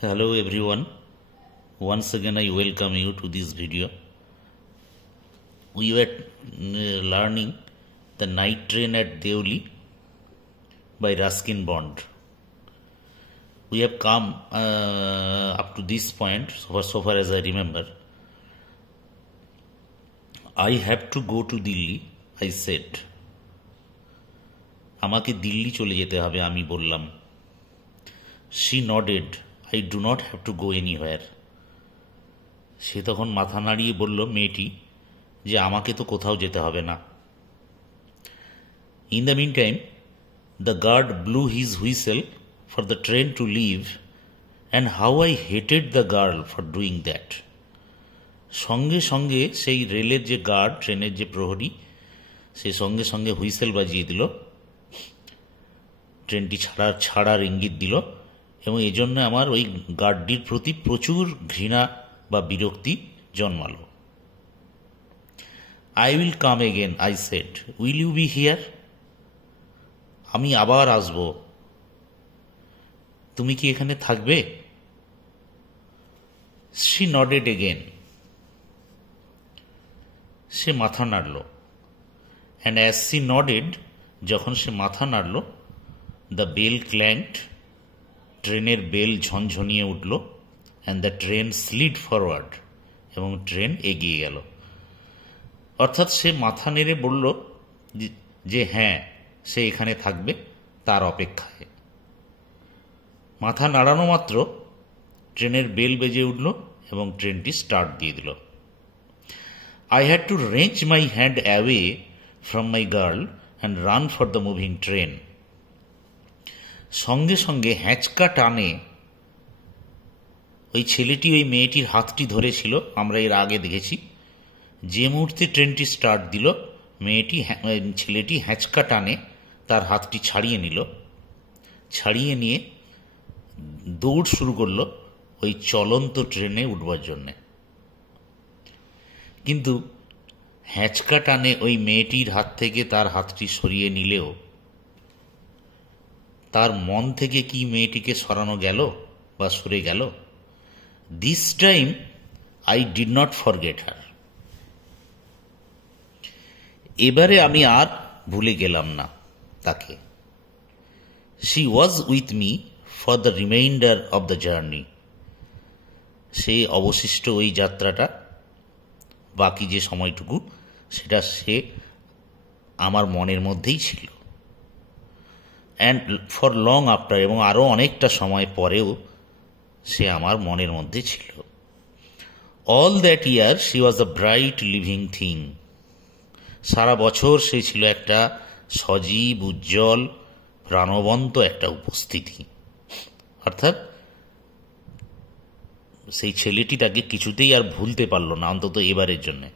Hello everyone, once again I welcome you to this video. We were learning The Night Train at Deoli by Ruskin Bond. We have come up to this point, so far as I remember. I have to go to Delhi, I said. আমাকে দিল্লি চলে যেতে হবে, আমি বললাম। She nodded. I do not have to go anywhere. সে তখন মাথা নাড়িয়ে বলল মেয়েটি যে আমাকে তো কোথাও যেতে হবে না। In the meantime, the guard blew his whistle for the train to leave, and how I hated the girl for doing that. সঙ্গে সঙ্গে সেই রেলের যে গার্ড, ট্রেনের যে প্রহরী, সে সঙ্গে সঙ্গে হুইসেল বাজিয়ে দিল, ট্রেনটি ছাড়ার ইঙ্গিত দিল, এবং এই জন্য আমার ওই গার্ডটির প্রতি প্রচুর ঘৃণা বা বিরক্তি জন্মালো। I will come again, I said. Will you be here? আমি আবার আসব। তুমি কি এখানে থাকবে? She নডেড again. সে মাথা নাড়ল। অ্যান্ড অ্যাজ শি নডেড, যখন সে মাথা নাড়ল, দ্য বেল ক্ল্যাঙ্কড, ট্রেনের বেল ঝনঝনিয়ে উঠল, and the train slid forward, এবং ট্রেন এগিয়ে গেল। অর্থাৎ সে মাথা নেড়ে বলল যে হ্যাঁ, সে এখানে থাকবে তার অপেক্ষায়। মাথা নাড়ানো মাত্র ট্রেনের বেল বেজে উঠল এবং ট্রেনটি স্টার্ট দিয়ে দিল। I had to wrench my hand away from my girl and run for the moving train. সঙ্গে সঙ্গে হ্যাঁচকা টানে ওই ছেলেটি ওই মেয়েটির হাতটি ধরেছিল। আমরা এর আগে দেখেছি যে মুহূর্তে ট্রেনটি স্টার্ট দিল, ছেলেটি হ্যাঁচকা টানে তার হাতটি ছাড়িয়ে নিল, ছাড়িয়ে নিয়ে দৌড় শুরু করলো ওই চলন্ত ট্রেনে উঠবার জন্যে। কিন্তু হ্যাঁচকা টানে ওই মেয়েটির হাত থেকে তার হাতটি সরিয়ে নিলেও তার মন থেকে কি মেয়েটিকে সরানো গেল বা সরে গেল? This time I did not forget her. এবারে আমি আর ভুলে গেলাম না তাকে। She was with me for the reminder of the journey. সেই অবশিষ্ট ওই যাত্রাটা, বাকি যে সময়টুকু, সেটা সে আমার মনের মধ্যেই ছিল। অ্যান্ড ফর লং আফটার, এবং আরও অনেকটা সময় পরেও সে আমার মনের মধ্যে ছিল। All that year she was a bright living thing. সারা বছর সে ছিল একটা সজীব, উজ্জ্বল, প্রাণবন্ত একটা উপস্থিতি। অর্থাৎ সেই ছেলেটি তাকে কিছুতেই আর ভুলতে পারল না, অন্তত এবারের জন্যে।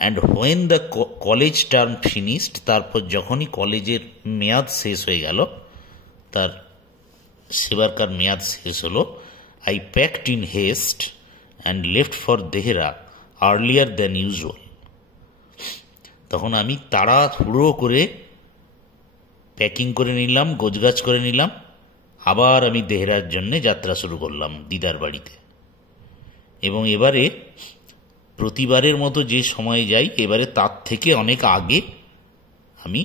And when the college term finished, তারপর যখনই কলেজের মেয়াদ শেষ হয়ে গেল, তার সেবারকার মেয়াদ শেষ হলো, I packed in heist and left for Dehra earlier than usual. তখন আমি তাড়াহুড়ো করে প্যাকিং করে নিলাম, গোছগাছ করে নিলাম, আবার আমি দেহরার জন্য যাত্রা শুরু করলাম দিদার বাড়িতে। এবং এবারে প্রতিবারের মতো যে সময়ে যাই, এবারে তার থেকে অনেক আগে আমি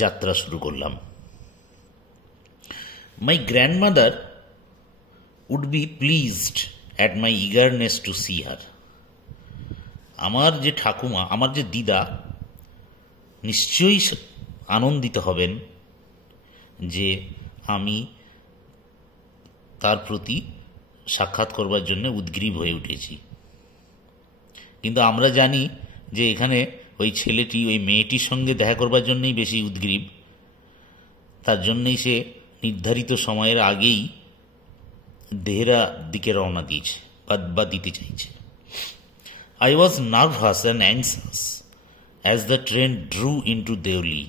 যাত্রা শুরু করলাম। My grandmother would be pleased at my eagerness to see her. আমার যে ঠাকুমা, আমার যে দিদা, নিশ্চয়ই আনন্দিত হবেন যে আমি তার প্রতি সাক্ষাৎ করবার জন্য উদ্গ্রীব হয়ে উঠেছি। কিন্তু আমরা জানি যে এখানে ওই ছেলেটি ওই মেয়েটির সঙ্গে দেখা করবার জন্যই বেশি উদ্গ্রীব। তার জন্যই সে নির্ধারিত সময়ের আগেই দেহরা দিকে রওনা দিয়েছে বা দিতে চাইছে। I was nervous and anxious as the train drew into Deoli.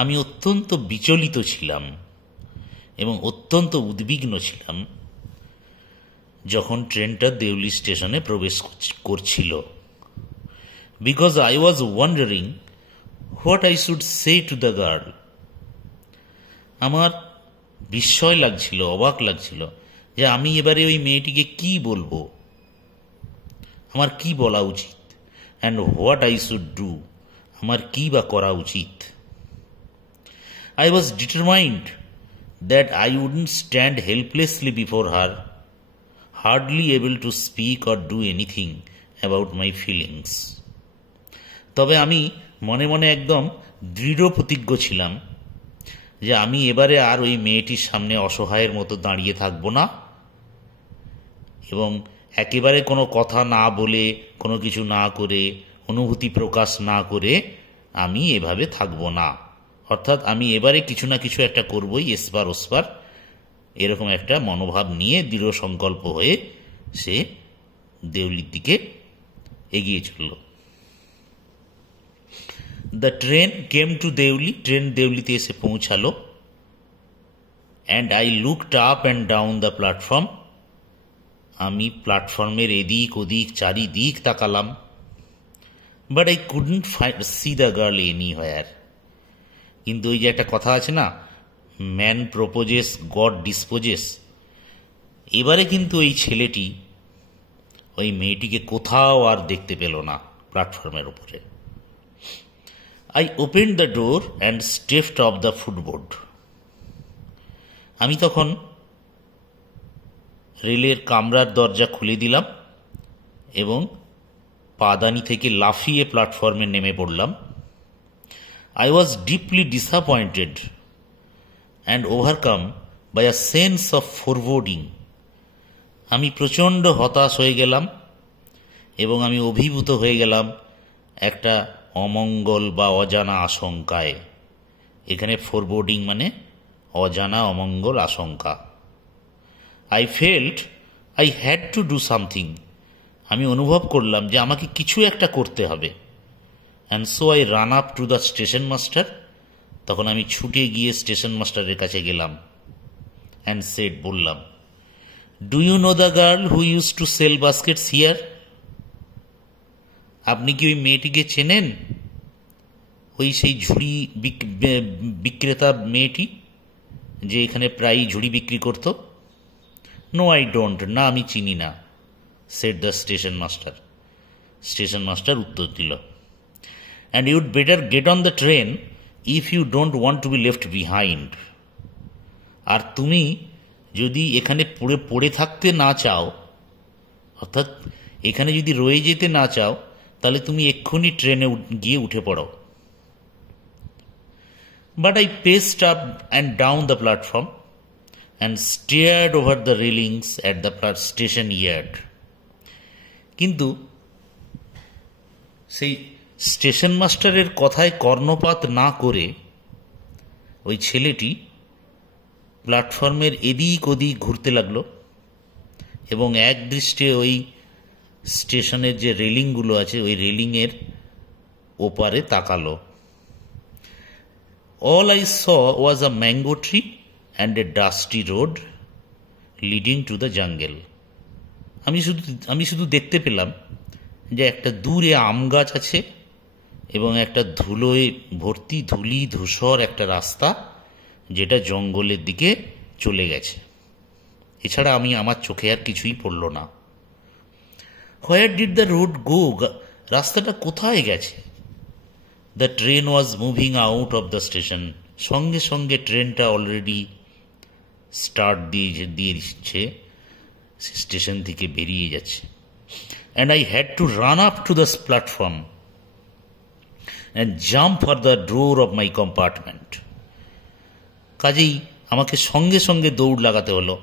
আমি অত্যন্ত বিচলিত ছিলাম এবং অত্যন্ত উদ্বিগ্ন ছিলাম যখন ট্রেনটা দেওলি স্টেশনে প্রবেশ করছিল। Because I was wandering what I should say to the girl. আমার বিস্ময় লাগছিল, অবাক লাগছিল যে আমি এবারে ওই মেয়েটিকে কি বলবো, আমার কি বলা উচিত, and what I should do, আমার কি বা করা উচিত। I was determined that I wouldn't stand helplessly before her, hardly able to speak or do anything about my feelings. তবে আমি মনে মনে একদম দৃঢ় প্রতিজ্ঞ ছিলাম যে আমি এবারে আর ওই মেয়েটির সামনে অসহায়ের মতো দাঁড়িয়ে থাকব না, এবং একেবারে কোনো কথা না বলে, কোনো কিছু না করে, অনুভূতি প্রকাশ না করে আমি এভাবে থাকব না। অর্থাৎ আমি এবারে কিছু না কিছু একটা করবই, এসপার ওসপার, এরকম একটা মনোভাব নিয়ে দৃঢ় সংকল্প হয়ে সে দেউলির দিকে এগিয়ে চলল। The train came to Deoli, train দেউলিতে এসে পৌঁছালো। And I looked up and down the platform, আমি প্ল্যাটফর্মের এদিক ওদিক চারিদিক তাকালাম, but I couldn't see the girl anywhere. কিন্তু ওই যে একটা কথা আছে না, ম্যান প্রপোজেস গড ডিসপোজেস, এবারে কিন্তু ওই ছেলেটি ওই মেয়েটিকে কোথাও আর দেখতে পেল না প্ল্যাটফর্মের উপরে। I open the door and stepped of the ফুটবোর্ড, আমি তখন রেলের কামরার দরজা খুলে দিলাম এবং পাদানি থেকে লাফিয়ে প্ল্যাটফর্মে নেমে পড়লাম। I was deeply disappointed and overcome by a sense of foreboding. আমি প্রচণ্ড হতাশ হয়ে গেলাম এবং আমি অভিভূত হয়ে গেলাম একটা অমঙ্গল বা অজানা আশঙ্কায়। এখানে ফোরবোর্ডিং মানে অজানা অমঙ্গল আশঙ্কা। I felt I had to do something. আমি অনুভব করলাম যে আমাকে কিছু একটা করতে হবে। And so I ran up to the station master. তখন আমি ছুটে গিয়ে স্টেশন মাস্টারের কাছে গেলাম। and said, বললাম, do you know the girl who used to sell baskets here? আপনি কি ওই মেয়েটিকে চেনেন? ওই সেই ঝুড়ি বিক্রেতা মেয়েটি যে এখানে প্রায় ঝুড়ি বিক্রি করত? No, I don't. না, আমি চিনি না, said the station master. Station master উত্তর দিল, and you'd better get on the train if you don't want to be left behind. আর তুমি যদি এখানে পড়ে থাকতে না চাও, অর্থাৎ এখানে যদি রয়ে যেতে না চাও, তাহলে তুমি এক্ষুনি ট্রেনে গিয়ে উঠে পড়ো। But I paced up and down the platform and stared over the railings at the station yard. কিন্তু সেই স্টেশন মাস্টারের কথায় কর্ণপাত না করে ওই ছেলেটি প্ল্যাটফর্মের এদিক ওদিক ঘুরতে লাগলো এবং এক দৃষ্টে ওই স্টেশনের যে রেলিংগুলো আছে ওই রেলিংয়ের ওপারে তাকালো। All I saw was a mango tree and a dusty road leading to the jungle. আমি শুধু দেখতে পেলাম যে একটা দূরে আম গাছ আছে এবং একটা ধুলোয় ভর্তি ধুলি ধূসর একটা রাস্তা যেটা জঙ্গলের দিকে চলে গেছে। এছাড়া আমার চোখে আর কিছুই পড়ল না। Where did the road go? রাস্তাটা কোথায় গেছে? The train was moving out of the station. সঙ্গে সঙ্গে ট্রেনটা অলরেডি স্টার্ট দিয়ে দিচ্ছে, স্টেশন থেকে বেরিয়ে যাচ্ছে। And I had to run up to the platform and jump for the door of my compartment. কাজেই আমাকে সঙ্গে সঙ্গে দৌড় লাগাতে হলো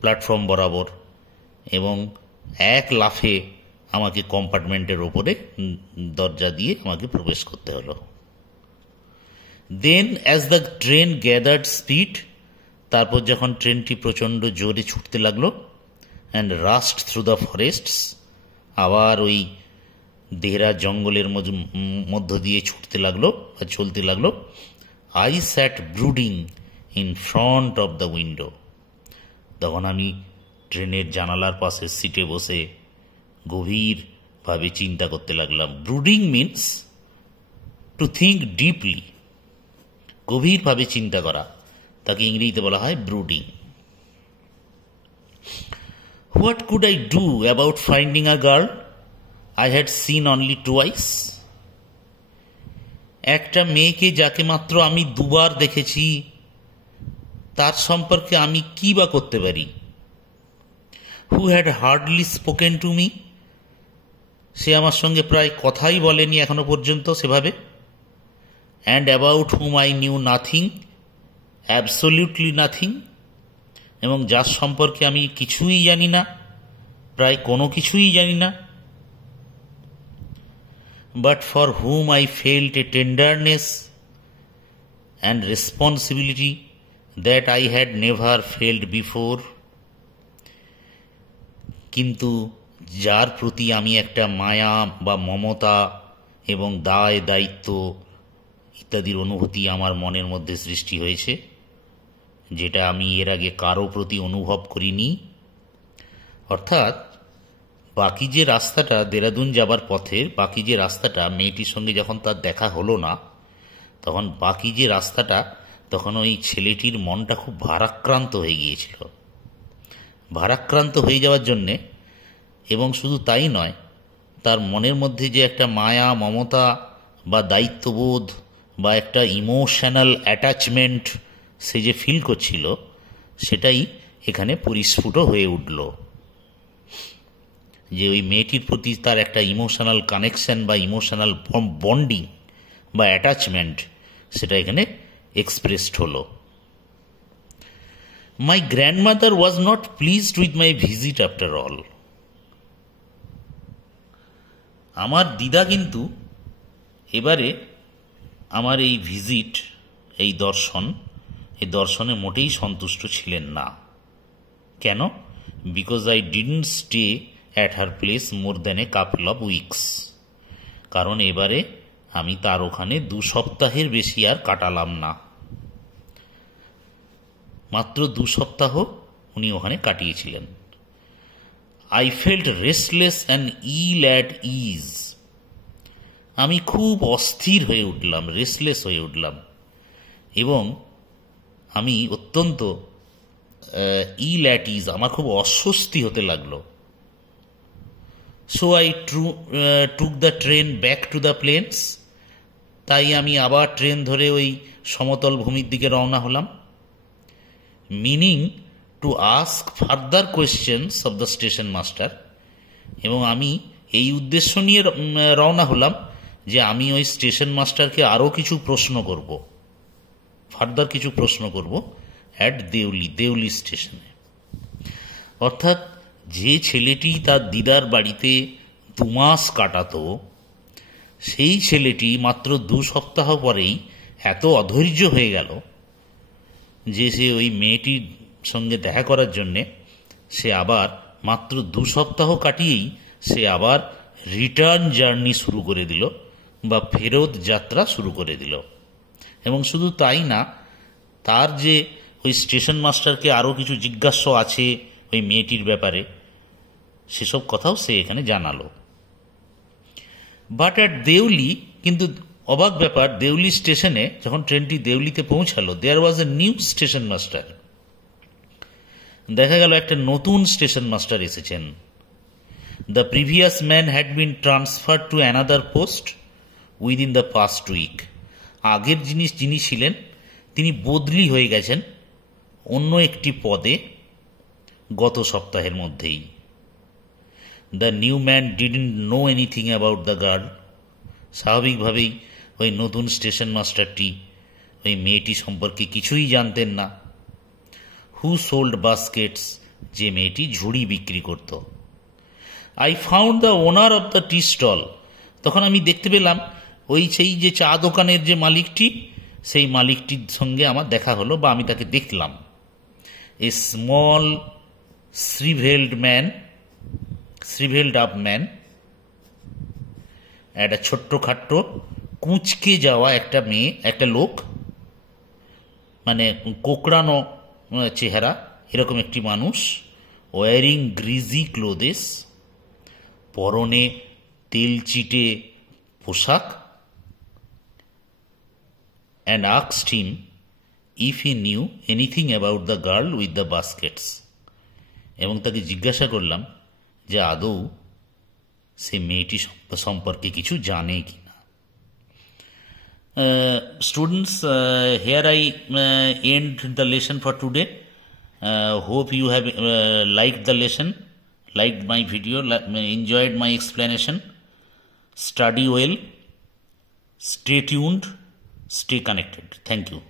প্ল্যাটফর্ম বরাবর এবং এক লাফে আমাকে কম্পার্টমেন্টের ওপরে দরজা দিয়ে আমাকে প্রবেশ করতে হলো। Then as the train gathered speed, তারপর যখন ট্রেনটি প্রচণ্ড জোরে ছুটতে লাগলো, and rushed through the forests, আবার ওই দেহরা জঙ্গলের মধ্য দিয়ে ছুটতে লাগলো বা চলতে লাগলো, I sat brooding in front of the window. তখন আমি ট্রেনের জানালার পাশের সিটে বসে গভীরভাবে চিন্তা করতে লাগলাম। Brooding means to think deeply, গভীরভাবে চিন্তা করা, তাকে ইংরেজিতে বলা হয় brooding. What could I do about finding a girl I had seen only twice? একটা মেয়েকে যাকে মাত্র আমি দুবার দেখেছি, তার সম্পর্কে আমি কি বা করতে পারি? Who had hardly spoken to me, সে আমার সঙ্গে প্রায় কথাই বলেনি এখনো পর্যন্ত সেভাবে। And about whom I knew nothing, absolutely nothing, এবং যার সম্পর্কে আমি কিছুই জানি না, প্রায় কোনো কিছুই জানি না। But for hmm I felt a tenderness and responsibility that I had never felt before, কিন্তু যার প্রতি আমি একটা মায়া বা মমতা এবং দায় দায়িত্ব ইত্যাদির অনুভূতি আমার মনের মধ্যে সৃষ্টি হয়েছে, যেটা আমি এর আগে কারো প্রতি অনুভব করিনি। অর্থাৎ বাকি যে রাস্তাটা, দেরাদুন যাবার পথে বাকি যে রাস্তাটা, মেয়েটির সঙ্গে যখন তার দেখা হলো না, তখন বাকি যে রাস্তাটা, তখন ওই ছেলেটির মনটা খুব ভারাক্রান্ত হয়ে গিয়েছিল। ভারাক্রান্ত হয়ে যাওয়ার জন্যে, এবং শুধু তাই নয়, তার মনের মধ্যে যে একটা মায়া মমতা বা দায়িত্ববোধ বা একটা ইমোশনাল অ্যাটাচমেন্ট সে যে ফিল করছিল, সেটাই এখানে পরিস্ফুট হয়ে উঠল। যে ওই মেয়েটির প্রতি তার একটা ইমোশনাল কানেকশন বা ইমোশনাল বন্ডিং বা অ্যাটাচমেন্ট, সেটা এখানে এক্সপ্রেসড হলো। My grandmother was not pleased with my visit after all. আমার দিদা কিন্তু এবারে আমার এই ভিজিট, এই দর্শনে মোটেই সন্তুষ্ট ছিলেন না। কেন? Because I didn't stay at her place more than a couple of weeks. কারণ এবারে আমি তার ওখানে 2 সপ্তাহের বেশি আর কাটালাম না। মাত্র 2 সপ্তাহ উনি ওখানে কাটিয়েছিলেন। I felt restless and ill at ease. আমি খুব অস্থির হয়ে উঠলাম, রেস্টলেস হয়ে উঠলাম, এবং আমি অত্যন্ত ইল অ্যাট ইজ, আমার খুব অস্বস্তি হতে লাগলো। So I took the train back to the plains. তাই আমি আবার ট্রেন ধরে ওই সমতল ভূমির দিকে রওনা হলাম। Meaning to ask further questions of the station master. এবং আমি এই উদ্দেশ্য নিয়ে রওনা হলাম যে আমি ওই স্টেশন মাস্টারকে আরও কিছু প্রশ্ন করব, ফার্দার কিছু প্রশ্ন করব অ্যাট দেউলি স্টেশনে। অর্থাৎ যে ছেলেটি তার দিদার বাড়িতে 2 মাস কাটাতো, সেই ছেলেটি মাত্র 2 সপ্তাহ পরেই এত অধৈর্য হয়ে গেল যে সে ওই মেয়েটির সঙ্গে দেখা করার জন্যে সে আবার মাত্র 2 সপ্তাহ কাটিয়েই সে আবার রিটার্ন জার্নি শুরু করে দিল বা ফেরত যাত্রা শুরু করে দিল। এবং শুধু তাই না, তার যে ওই স্টেশন মাস্টারকে আরও কিছু জিজ্ঞাসা আছে ওই মেয়েটির ব্যাপারে, সেসব কথাও সে এখানে জানালো। বাট অ্যাট দেউলি, কিন্তু অবাক ব্যাপার, দেউলি স্টেশনে যখন ট্রেনটি দেউলিতে পৌঁছালো, there was a new station master. দেখা গেল একটা নতুন স্টেশন মাস্টার এসেছেন। The previous man had been transfer to another post within the past week. আগের যিনি ছিলেন তিনি বদলি হয়ে গেছেন অন্য একটি পদে গত সপ্তাহের মধ্যেই। The new man didn't know anything about the girl. স্বাভাবিকভাবেই ওই নতুন স্টেশন মাস্টারটি ওই মেয়েটি সম্পর্কে কিছুই জানতেন না। হু সোল্ড বাস্কেটস, যে মেয়েটি ঝুড়ি বিক্রি করত। I found the owner of the tea stall. তখন আমি দেখতে পেলাম সেই যে চা দোকানের যে মালিকটি, সেই মালিকটির সঙ্গে আমার দেখা হলো বা আমি তাকে দেখলাম। এ স্মল শ্রিভেল্ড আপ ম্যান, একটা ছোট্টখাট্ট কুঁচকে যাওয়া একটা লোক, মানে কোকড়ানো চেহারা এরকম একটি মানুষ, ওয়ারিং গ্রিজি ক্লোদেস, পরনে তেলচিটে পোশাক, and asked him if he knew anything about the girl with the baskets. এবং তাকে জিজ্ঞাসা করলাম যে আদৌ সে মেয়েটি সম্পর্কে কিছু জানে কি না। Students, here I end the lesson for today. Hope you have liked the lesson, liked my video, enjoyed my explanation. Study well, stay tuned, stay connected. Thank you.